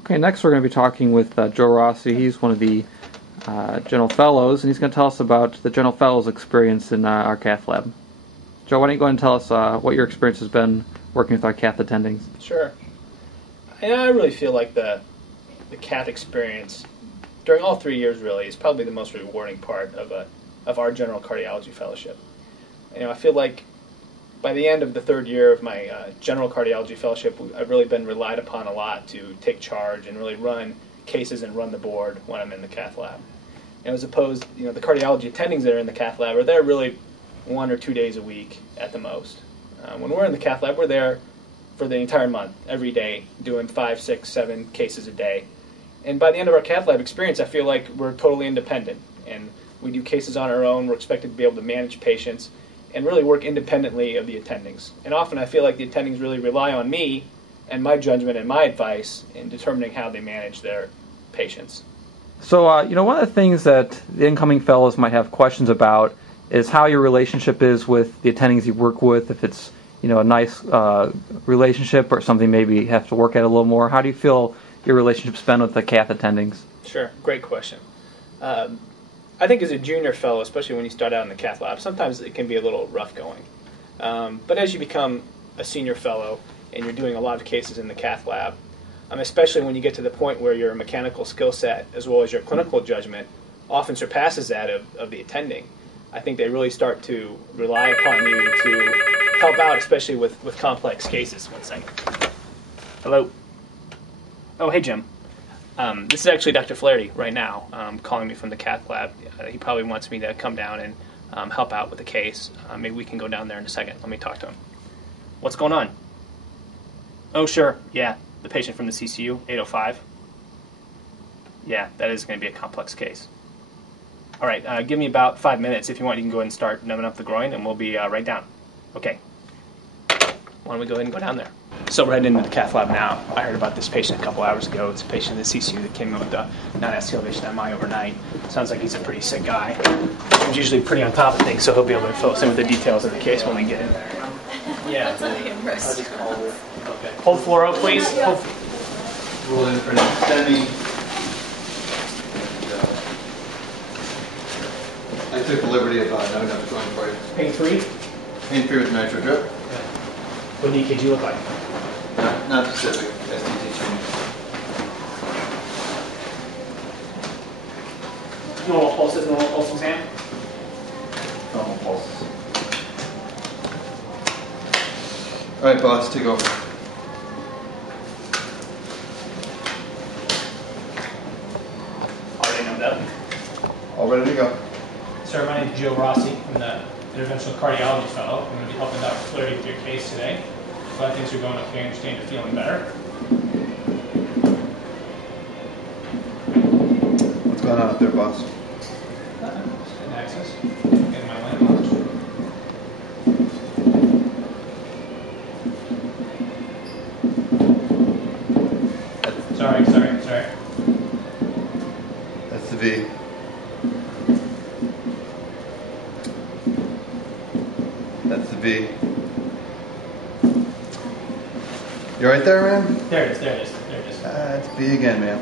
Okay, next we're going to be talking with Joe Rossi. He's one of the General Fellows, and he's going to tell us about the General Fellows experience in our cath lab. Joe, why don't you go ahead and tell us what your experience has been working with our cath attendings? Sure. And I really feel like the cath experience during all 3 years really is probably the most rewarding part of our general cardiology fellowship. I feel like by the end of the 3rd year of my general cardiology fellowship, I've really been relied upon a lot to take charge and really run cases and run the board when I'm in the cath lab. And as opposed, the cardiology attendings that are in the cath lab are there really 1 or 2 days a week at the most. When we're in the cath lab, we're there for the entire month, every day, doing 5, 6, 7 cases a day. And by the end of our cath lab experience, I feel like we're totally independent. And we do cases on our own. We're expected to be able to manage patients and really work independently of the attendings. And often I feel like the attendings really rely on me and my judgment and my advice in determining how they manage their patients. So, one of the things that the incoming fellows might have questions about is how your relationship is with the attendings you work with, if it's, a nice relationship or something maybe you have to work at a little more. How do you feel your relationship's been with the cath attendings? Sure, great question. I think as a junior fellow, especially when you start out in the cath lab, sometimes it can be a little rough going. But as you become a senior fellow and you're doing a lot of cases in the cath lab, especially when you get to the point where your mechanical skill set as well as your clinical judgment often surpasses that of the attending, I think they really start to rely upon you to help out, especially with complex cases. 1 second. Hello. Oh, hey, Jim. This is actually Dr. Flaherty right now, calling me from the cath lab. He probably wants me to come down and help out with the case. Maybe we can go down there in a second. Let me talk to him. What's going on? Oh, sure. Yeah, the patient from the CCU, 805. Yeah, that is going to be a complex case. All right, give me about 5 minutes. If you want, you can go ahead and start numbing up the groin, and we'll be right down. Okay. Why don't we go ahead and go down there? So we're heading into the cath lab now. I heard about this patient a couple hours ago. It's a patient in the CCU that came in with a non-ST elevation MI overnight. Sounds like he's a pretty sick guy. He's usually pretty on top of things, so he'll be able to fill us in with the details of the case when we get in there. Yeah. That's really impressive. Okay. Hold the floor out, please. Roll in for an extending. I took the liberty of numbing up the groin for you. Pain free? Pain free with nitro drip. What do EKG look like? Not specific. STT change. Normal pulses, normal pulse exam? Normal pulses. All right, boss, take over. Already numbed up. All ready to go. Sir, my name is Joe Rossi. I'm the interventional cardiology fellow. I'm going to be helping Dr. Flaherty with your case today. Glad things are going okay. I understand you're feeling better. What's going on up there, boss? Just getting access. Getting my land launch. Sorry. That's the V. That's the V. You right there, man? There it is. It's V again, man.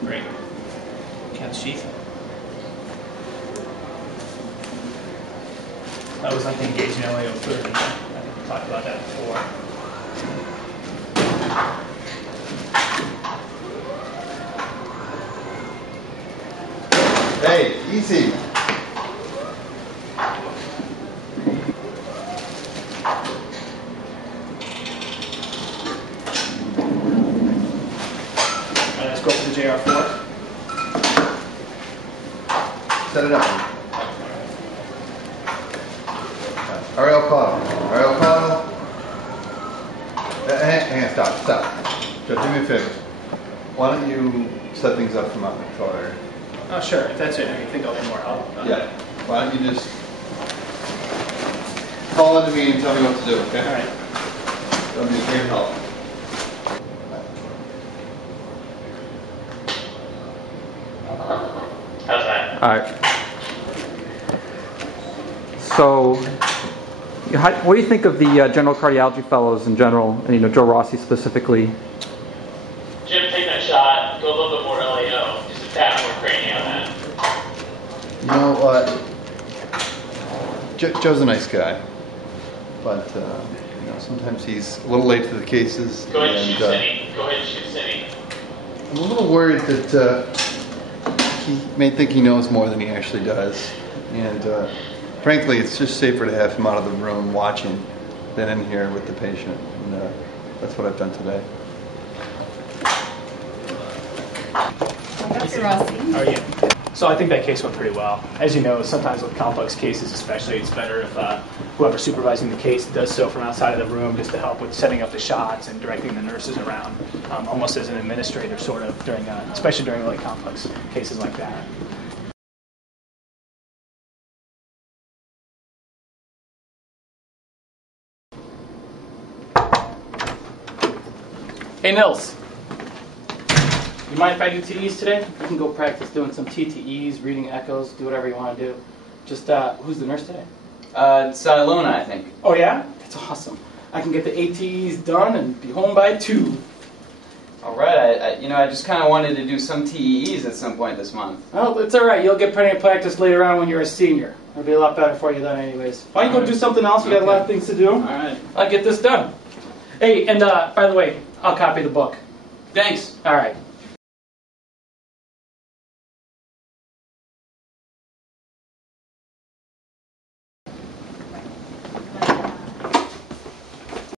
Great. Cath sheath. That was like engaging LAO 30. I think we talked about that before. Hey, easy. Let's go for the JR4. Set it up. Ariel Cottle. Hang on, stop. Joe, do me a favor. Why don't you set things up from out the control area? Oh, sure. If that's it, I think I'll need more help. Yeah. Why don't you just call into me and tell me what to do, okay? All right. That'll be great help. How's that? All right. So What do you think of the general cardiology fellows in general, and Joe Rossi specifically? Jim, take that shot. Go a little bit more LAO. Just a tad more cranny on that. Joe's a nice guy, but sometimes he's a little late to the cases. Go ahead and shoot Cindy. Go ahead and shoot Cindy. I'm a little worried that he may think he knows more than he actually does, and frankly, it's just safer to have him out of the room watching than in here with the patient, and that's what I've done today. Dr. Rossi. How are you? So I think that case went pretty well. As you know, sometimes with complex cases especially, it's better if whoever's supervising the case does so from outside of the room just to help with setting up the shots and directing the nurses around, almost as an administrator sort of, especially during really complex cases like that. Hey Nils, you mind if I do TEs today? You can go practice doing some TTEs, reading echoes, do whatever you want to do. Just, who's the nurse today? It's Luna, I think. Oh yeah? That's awesome. I can get the ATEs done and be home by 2. All right, I just kind of wanted to do some TEEs at some point this month. Oh, it's all right. You'll get plenty of practice later on when you're a senior. It'll be a lot better for you then anyways. Why don't you go do something else? We got a lot of things to do. All right. I'll get this done. Hey, and by the way, I'll copy the book. Thanks. All right.